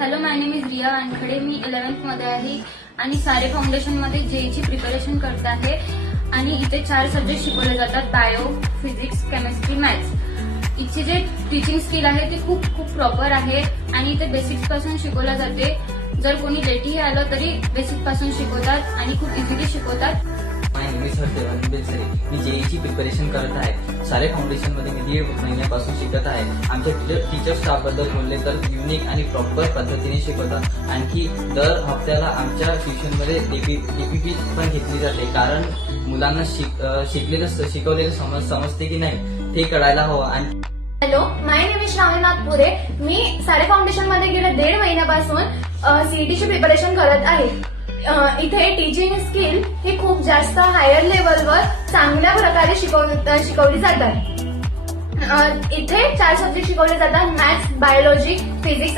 Hello, my name is Riya Wankhede. मी 11th मध्ये आहे आणि सारे फाउंडेशन मध्ये जेईची प्रिपरेशन करत आहे. आणि इथे 4 सब्जेक्ट शिकवले जातात: बायो, फिजिक्स, केमिस्ट्री, मॅथ्स. इथे जे टीचिंग स्किल आहे ते खूप प्रॉपर आहे आणि इथे बेसिक्स पासून शिकवलं जाते. जर कोणी लेटही आलं तरी बेसिक पासून शिकवतात आणि खूप इझिली शिकवतात. My name is Harshvardhan. मी जेईची प्रिपरेशन करत आहे. सारे फाउंडेशन मध्ये मी 1.5 महिन्यापासून शिकत आहे. आमच्या टीचर स्टाफ बद्दल बोलले तर युनिक आणि प्रॉपर पद्धतीने शिकवतात. आणखी दर हप्त्याला आमच्या ट्युशन मध्ये डीपीपी पण घेतली जाते, कारण मुलांना शिकवलेलं समजते की नाही ते कळायला हवं. आणि हॅलो, माय नेम इज श्रावणनाथ पुरे. मी सारे फाउंडेशन मध्ये गेल्या 1.5 महिन्यापासून सीईटीची प्रिपरेशन करत आहे. इथे टीचिंग स्किल ही खूप जास्त हायर लेवलवर चांगल्या प्रकारे शिकवली जातात. इथे 4 सब्जेक्ट शिकवले जातात: मॅथ्स, बायोलॉजी, फिजिक्स